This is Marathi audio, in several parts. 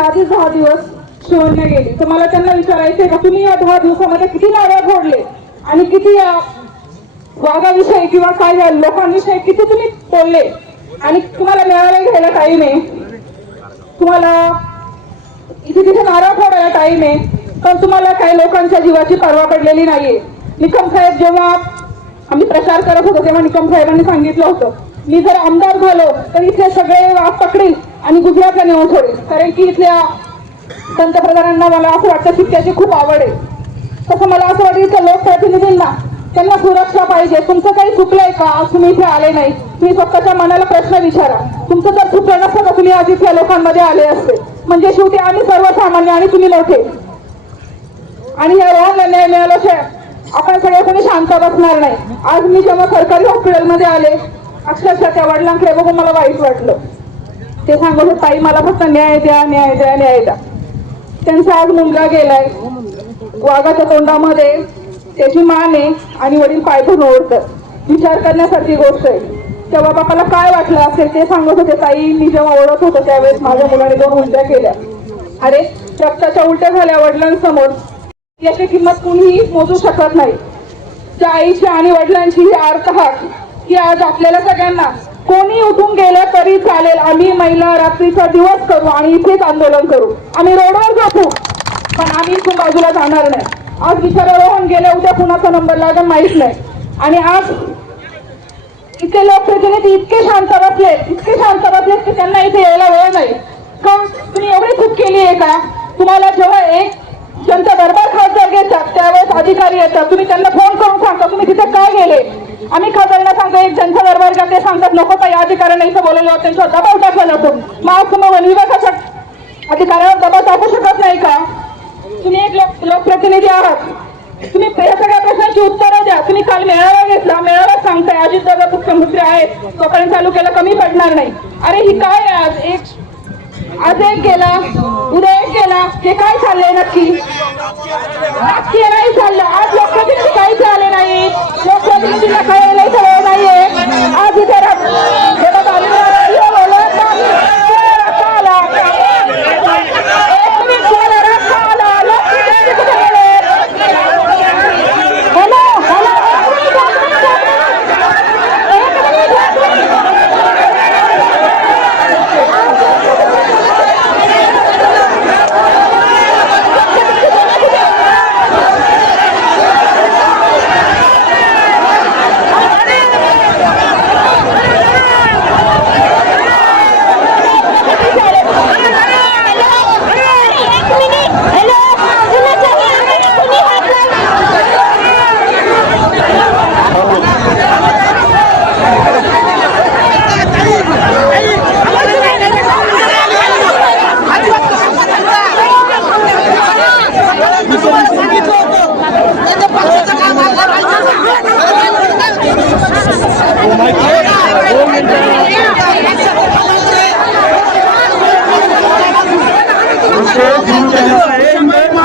इलेक्शनच्या आधी 10 दिवस शिवण्या गेली. तर मला त्यांना विचारायचंय का तुम्ही या 10 दिवसामध्ये किती नारळ फोडले आणि किती वाघाविषयी किंवा काय लोकांविषयी किती तुम्ही बोलले आणि तुम्हाला मेळावे घ्यायला टाईम आहे, तुम्हाला इथे तिथे नारळ फोडायला टाईम आहे, पण तुम्हाला काही लोकांच्या जीवाची पर्वा पडलेली नाहीये. निकम साहेब जेव्हा आम्ही प्रचार करत होतो तेव्हा निकम साहेबांनी सांगितलं होतं मी जर आमदार झालो तर इथले सगळे वाघ पकडेल आणि गुजरातला नेऊन सोडेल, कारण की इथल्या पंतप्रधानांना मला असं वाटतं की त्याची खूप आवड आहे. तसं मला असं वाटतं की लोकप्रतिनिधींना त्यांना सुरक्षा पाहिजे. तुमचं काही चुकलंय का आज तुम्ही इथे आले नाही? तुम्ही स्वतःच्या मनाला प्रश्न विचारा. तुमचं जर चुकलं नसतं तर तुम्ही आज इथल्या लोकांमध्ये आले असते. म्हणजे शेवटी आम्ही सर्वसामान्य आणि तुम्ही मोठे, आणि या रोहनला न्याय मिळाल्याशिवाय आपण सगळे कोणी शांत बसणार नाही. आज मी जेव्हा सरकारी हॉस्पिटलमध्ये आले अक्षरशः त्या वडिलांकडे बघून मला वाईट वाटलं. ते सांगत होते ताई मला फक्त न्याय द्या न्याय द्या न्याय द्या. त्यांचा आज मुलगा गेलाय वाघाच्या तोंडामध्ये, त्याची मान आहे आणि वडील पाय धरून ओढतात. विचार करण्यासारखी गोष्ट आहे. तेव्हा बापाला काय वाटलं असेल ते सांगत होते ताई मी जेव्हा ओढत होतो त्यावेळेस माझ्या मुलाने 2 उलट्या केल्या. अरे रक्ताच्या उलट्या झाल्या वडिलांसमोर, याची किंमत कुणीही मोजू शकत नाही. त्या आईची आणि वडिलांची ही आर्तहात ही आज आपल्याला सगळ्यांना कोणी उठून गेलं तरी चालेल. आम्ही महिला रात्रीचा दिवस करू आणि इथेच आंदोलन करू, आम्ही रोडवर झोपू, पण आम्ही इथून बाजूला जाणार नाही. आज बिचारा रोहन गेल्या, उद्या कुणाचा नंबर लागेल माहित नाही. आणि आज इथे लोकप्रतिनिधी इतके शांत बसलेत की त्यांना इथे यायला वेळ नाही. का तुम्ही एवढी चूक केली आहे का? तुम्हाला जेव्हा एक जनता दरबार खासदार घेतात त्यावेळेस अधिकारी येतात, तुम्ही त्यांना फोन करून सांगता तुम्ही तिथे काय गेले. आम्ही खासदारांना सांगतो एक जनता दरबार का ते सांगतात नको काही अधिकाऱ्यांना इथं बोलवलं त्यांच्यावर दबाव टाकला जातो. मग तुम्ही वन विभागाच्या अधिकाऱ्यावर दबाव टाकू शकत नाही का? तुम्ही एक लोकप्रतिनिधी आहात, तुम्ही या सगळ्या प्रश्नांची उत्तरं द्या. तुम्ही काल मेळावा घेतला, मेळावा सांगताय अजितदादा मुख्यमंत्री आहेत तोपर्यंत तालुक्याला कमी पडणार नाही. अरे ही काय आज एक गेला उद्या एक गेला, हे काय चाललंय नक्की नाही चाललं. आज लोकप्रतिनिधी काहीच आले नाही, लोकप्रतिनिधीला काही नाही सवय नाहीये. आज इथे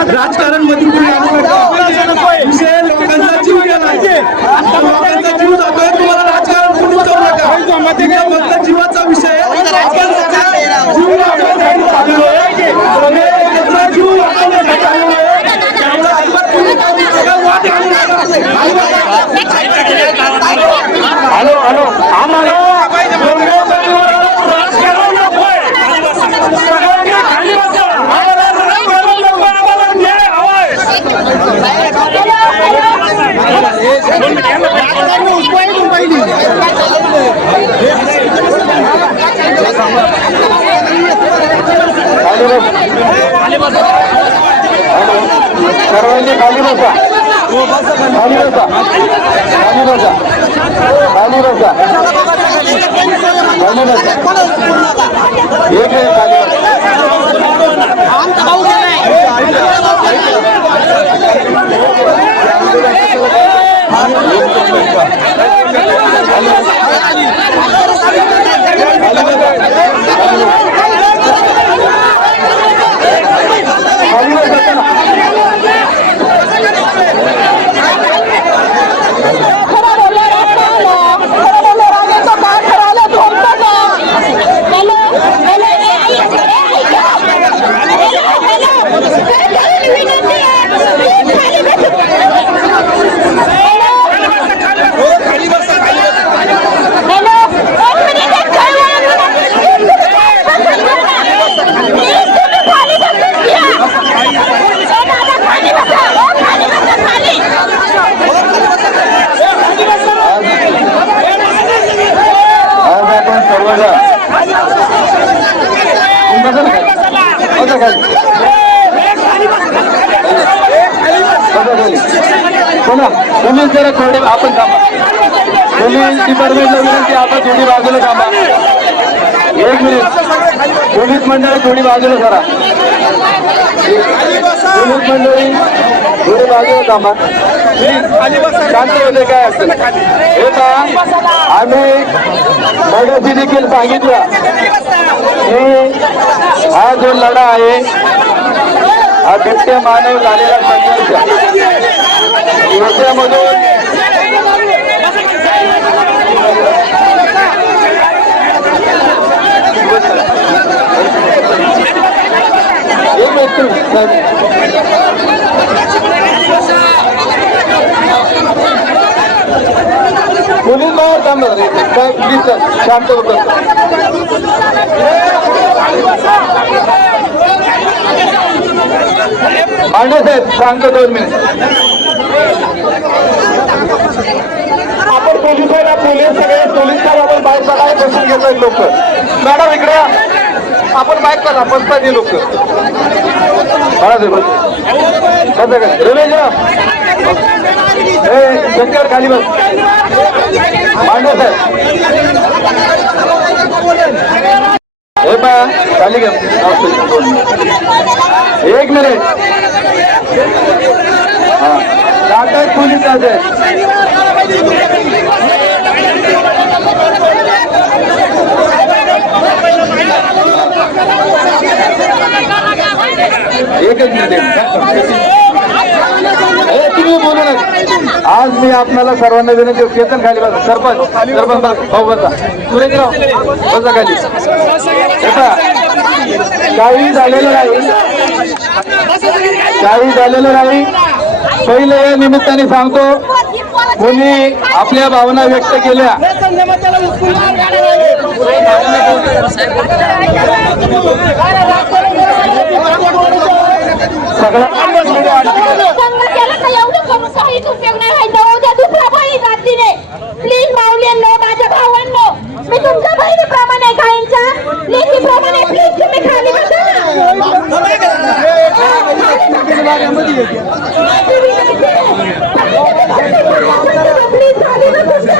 राजकारण मधून विषय लोकांचा जीव गेलाय, लोकांचा जीव जातोय. तुम्हाला राजकारण कुठून करू नका, फक्त जीवाचा विषय सर्वांनी खाली बसा, खाली बसा, खाली बसा, खाली बसा, खाली बसा, एक खाली पोलीस जरा थोडे आपण थांबा. पोलीस डिपार्टमेंटला विनंती आपण थोडी बाजूला थांबा. 1 मिनिट. पोलीस मंडळी थोडी बाजूला करा. पोलीस मंडळी थोडी बाजूला थांबा. प्लीज शांत होते. काय असेल हे का आम्ही मगाशी देखील सांगितलं की हा जो लढा आहे हा बिबट्या मानव झालेला संघर्ष याच्यामधून पोलीस बाहेर थांबणार रे. काय प्लीज शांत होतं. मांडे साहेब सांगतो 2 मिनिट. आपण पोलीस आहे ना. पोलीस सगळे पोलीस आपण बाहेर बघायला बसून घेतोय लोक. मॅडम इकडे आपण बाईक करा. बसतात हे लोक. बघा ते बस रमेश शंकर खाली बस. मांडे साहेब हे पा खाली घ्या. 1 मिनिट. हा नाटक पोलीस आहे. एकच मिनिट. तुम्ही बोलू नका. आज मी आपल्याला सर्वांना विनंती. केतन खाली बसा. सरपंच भाऊ बसा. सुरेशराव बसा खाली. काही झालेलं नाही. काही झालेलं नाही. पहिले या निमित्ताने सांगतो कोणी आपल्या भावना व्यक्त केल्या सगळं प्लीज माऊलींनो माझ्या भावांनो मी तुमच्या बहिणीप्रमाणे काहींच्या लेकीप्रमाणे प्लीज तुम्ही खाली बसा प्लीज खाली बसा